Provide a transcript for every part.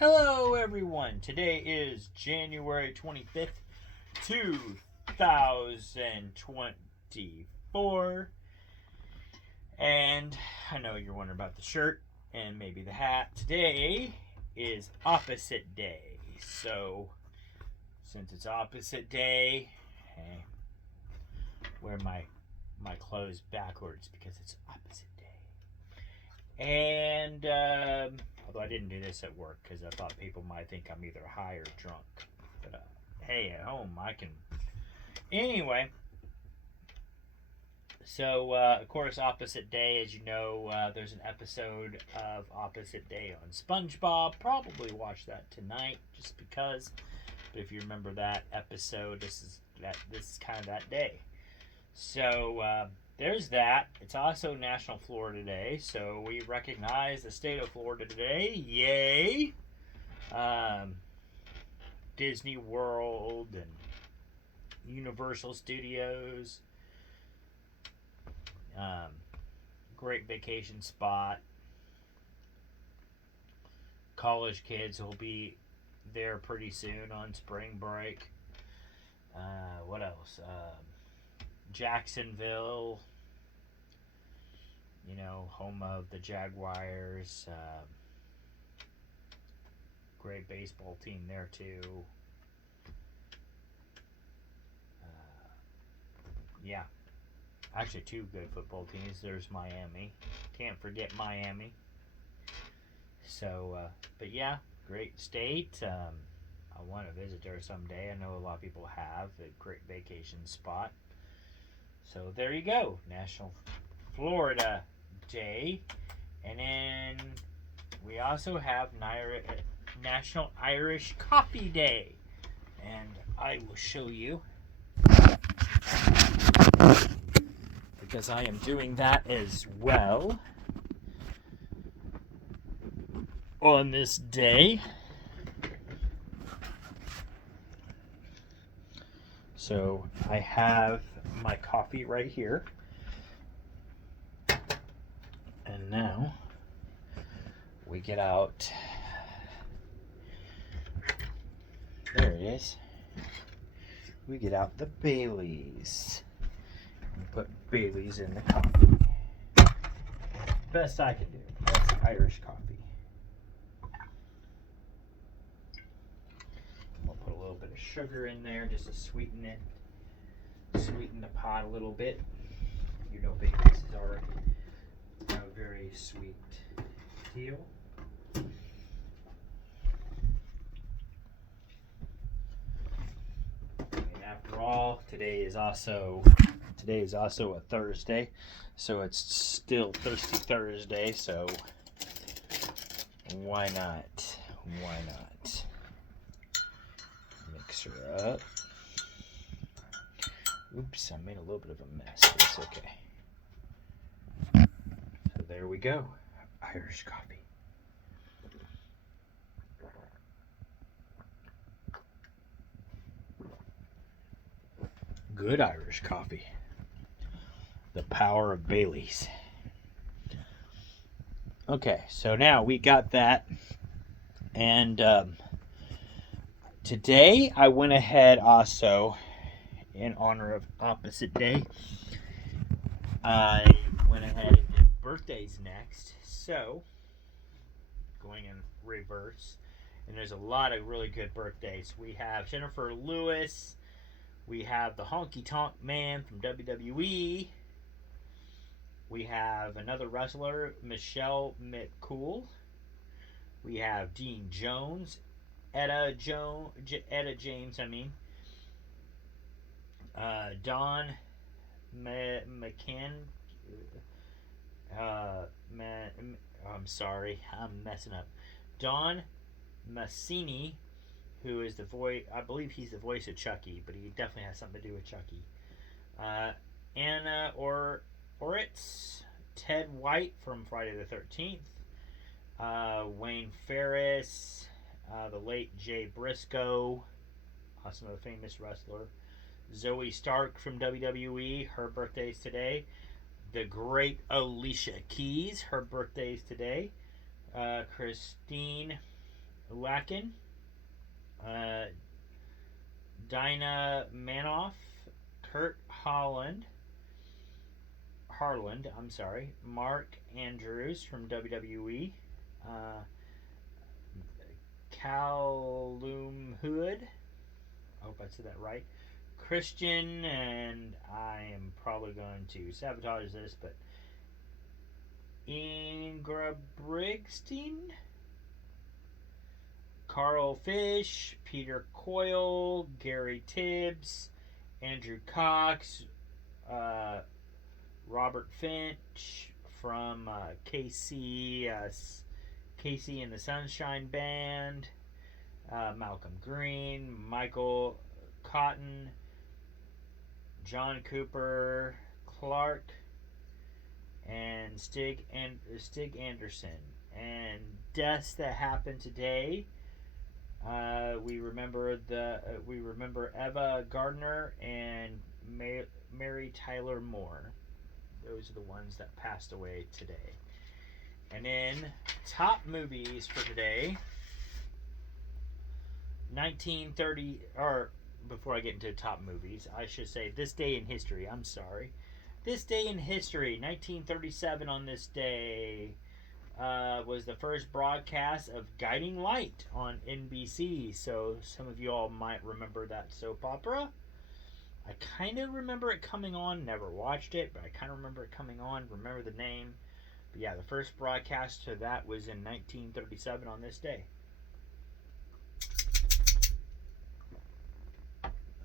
Hello, everyone. Today is January 25th, 2024. And I know you're wondering about the shirt and maybe the hat. Today is opposite day. So, since it's opposite day, I wear my clothes backwards because it's opposite day. And although I didn't do this at work because I thought people might think I'm either high or drunk. But hey, at home I can. Anyway, so of course, Opposite Day, as you know, there's an episode of Opposite Day on SpongeBob. Probably watch that tonight, just because. But if you remember that episode, this is kind of that day. So there's that. It's also National Florida Day, so we recognize the state of Florida today. Yay! Disney World and Universal Studios. Great vacation spot. College kids will be there pretty soon on spring break. What else? Jacksonville, home of the Jaguars. Great baseball team there too. Yeah, actually two good football teams. There's Miami. Can't forget Miami. So, but yeah, great state. I want to visit there someday. I know a lot of people have. A great vacation spot. So there you go. National Florida Day. And then we also have National Irish Coffee Day. And I will show you, because I am doing that as well on this day. So I have my coffee right here. And now we get out. There it is. We get out the Baileys. And put Baileys in the coffee. Best I can do. That's Irish coffee. We'll put a little bit of sugar in there just to sweeten it. Sweeten the pot a little bit. You know Baileys is already a very sweet deal. And after all, today is also a Thursday, so it's still Thirsty Thursday. So why not? Why not? Mix her up. Oops, I made a little bit of a mess. It's okay. So there we go. Irish coffee. Good Irish coffee. The power of Baileys. Okay, so now we got that. And today I went ahead also, in honor of Opposite Day, I went ahead and did birthdays next. So, going in reverse. And there's a lot of really good birthdays. We have Jennifer Lewis. We have the Honky Tonk Man from WWE. We have another wrestler, Michelle McCool. We have Dean Jones. Etta James, Don McCann. I'm sorry, I'm messing up. Don Massini, who is the voice, I believe he's the voice of Chucky, but he definitely has something to do with Chucky. Anna Oritz, Ted White from Friday the 13th, Wayne Ferris, the late Jay Briscoe, also a famous wrestler. Zoe Stark from WWE, her birthday's today. The great Alicia Keys, her birthday's today. Christine Lakin, uh, Dinah Manoff, Kurt Harland, Mark Andrews from WWE, uh, Callum Hood, I hope I said that right, Christian, and I am probably going to sabotage this, but Ingebrigtsen, Carl Fish, Peter Coyle, Gary Tibbs, Andrew Cox, Robert Finch from KC and the Sunshine Band, Malcolm Green, Michael Cotton, John Cooper, Clark, and Stig Anderson. And deaths that happened today. We remember Eva Gardner and Mary Tyler Moore. Those are the ones that passed away today. And then top movies for today. 1930, or before I get into top movies, I should say this day in history. I'm sorry. This day in history, 1937 on this day, was the first broadcast of Guiding Light on NBC. So some of you all might remember that soap opera. I kind of remember it coming on. Never watched it, but I kind of remember it coming on. Remember the name. But yeah, the first broadcast to that was in 1937 on this day.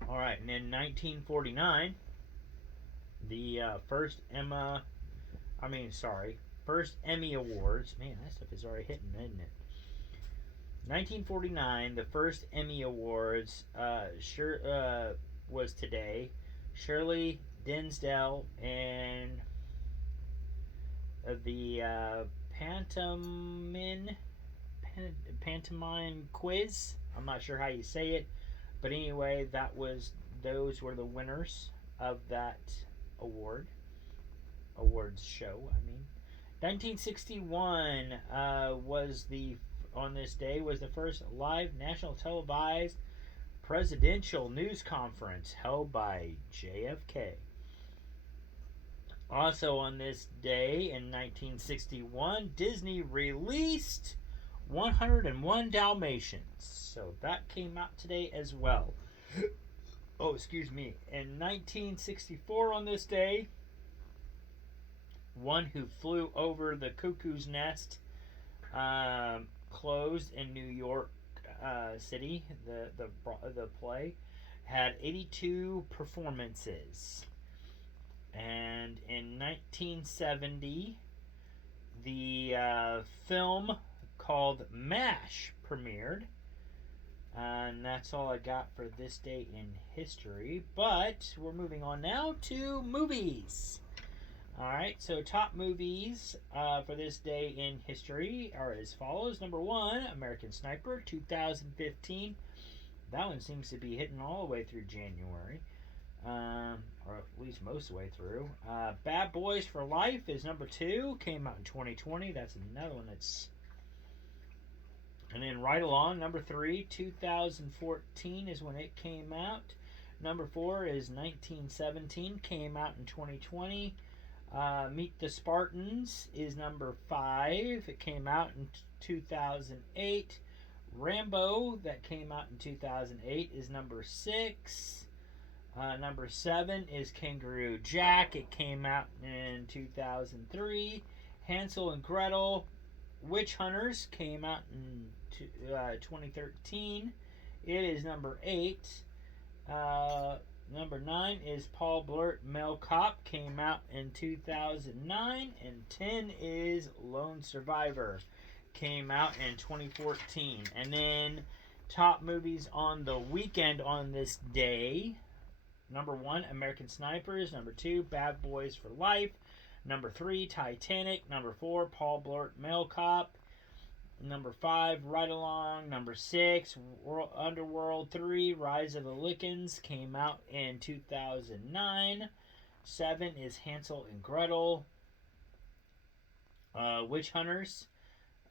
All right, and in 1949, the first Emmy Awards. Man, that stuff is already hitting, isn't it? 1949, the first Emmy Awards was today. Shirley Dinsdale and the pantomime quiz. I'm not sure how you say it, but anyway, those were the winners of that awards show. 1961 was the first live national televised presidential news conference held by JFK. Also on this day in 1961, Disney released 101 Dalmatians. So that came out today as well. Oh, excuse me. In 1964 on this day, One Who Flew Over the Cuckoo's Nest closed in New York City. The play had 82 performances. And in 1970, the film called MASH premiered. And that's all I got for this day in history. But we're moving on now to movies. Alright, so top movies for this day in history are as follows. Number 1, American Sniper, 2015. That one seems to be hitting all the way through January. Or at least most of the way through. Bad Boys for Life is number 2. Came out in 2020. That's another one that's... And then right along, number 3, 2014 is when it came out. Number 4 is 1917. Came out in 2020. Meet the Spartans is number 5. It came out in 2008. Rambo, that came out in 2008, is number 6. Number 7 is Kangaroo Jack. It came out in 2003. Hansel and Gretel, Witch Hunters, came out in 2013. It is number 8. Number 9 is Paul Blart Male Cop, came out in 2009. And 10 is Lone Survivor, came out in 2014. And then top movies on the weekend on this day. Number 1, American Snipers. Number 2, Bad Boys for Life. Number 3, Titanic. Number 4, Paul Blart Male Cop. Number 5, Ride Along. Number 6, Underworld 3, Rise of the Lycans, came out in 2009. 7 is Hansel and Gretel, Witch Hunters.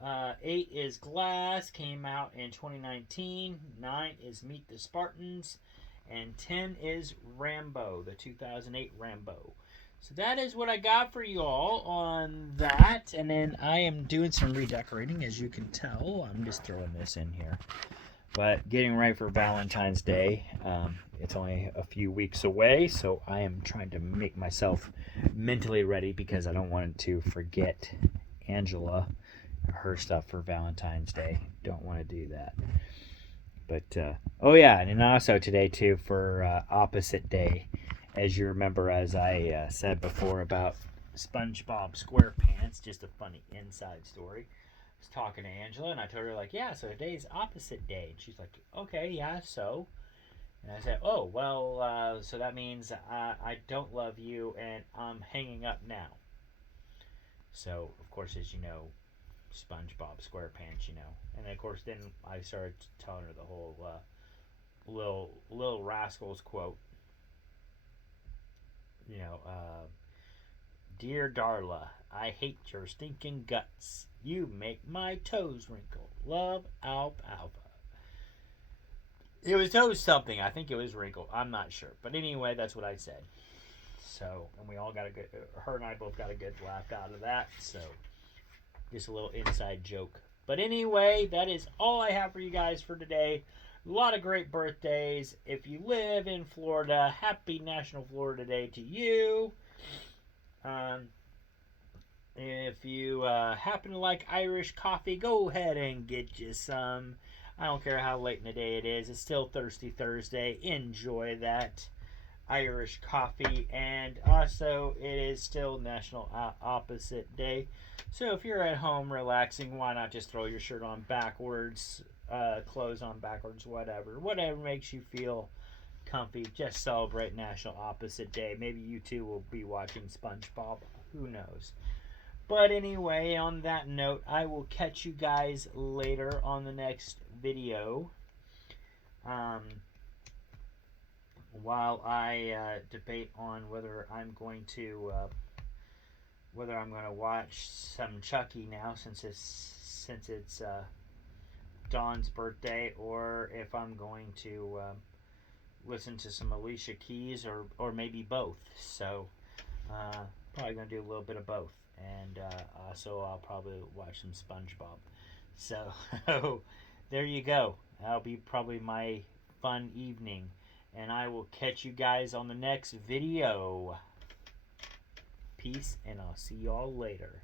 8 is Glass, came out in 2019. 9 is Meet the Spartans. And 10 is Rambo, the 2008 Rambo. So that is what I got for you all on that. And then I am doing some redecorating, as you can tell. I'm just throwing this in here. But getting ready for Valentine's Day. It's only a few weeks away, so I am trying to make myself mentally ready because I don't want to forget Angela, her stuff for Valentine's Day. Don't want to do that. But oh yeah, and also today too for opposite day, as you remember, as I said before about SpongeBob SquarePants. Just a funny inside story. I was talking to Angela, and I told her like, yeah, so today's opposite day, and she's like, okay, yeah, so. And I said, oh well, so that means I don't love you, and I'm hanging up now. So of course, as you know, SpongeBob SquarePants, and of course, then I started telling her the whole little Rascals quote. You know, dear Darla, I hate your stinking guts. You make my toes wrinkle. Love, alfalfa. It was toes something. I think it was wrinkle. I'm not sure, but anyway, that's what I said. So, and we all got a good. Her and I both got a good laugh out of that. So, just a little inside joke. But anyway, that is all I have for you guys for today. A lot of great birthdays. If you live in Florida, happy National Florida Day to you. If you happen to like Irish coffee, go ahead and get you some. I don't care how late in the day it is. It's still Thirsty Thursday. Enjoy that Irish coffee. And also, it is still National Opposite Day. So if you're at home relaxing, why not just throw your shirt on backwards, clothes on backwards, whatever. Whatever makes you feel comfy. Just celebrate National Opposite Day. Maybe you too will be watching SpongeBob. Who knows? But anyway, on that note, I will catch you guys later on the next video. While I debate on whether I'm going to watch some Chucky now, since it's Dawn's birthday, or if I'm going to listen to some Alicia Keys, or maybe both. So probably gonna do a little bit of both, and so I'll probably watch some SpongeBob. So there you go. That'll be probably my fun evening, and I will catch you guys on the next video. Peace, and I'll see y'all later.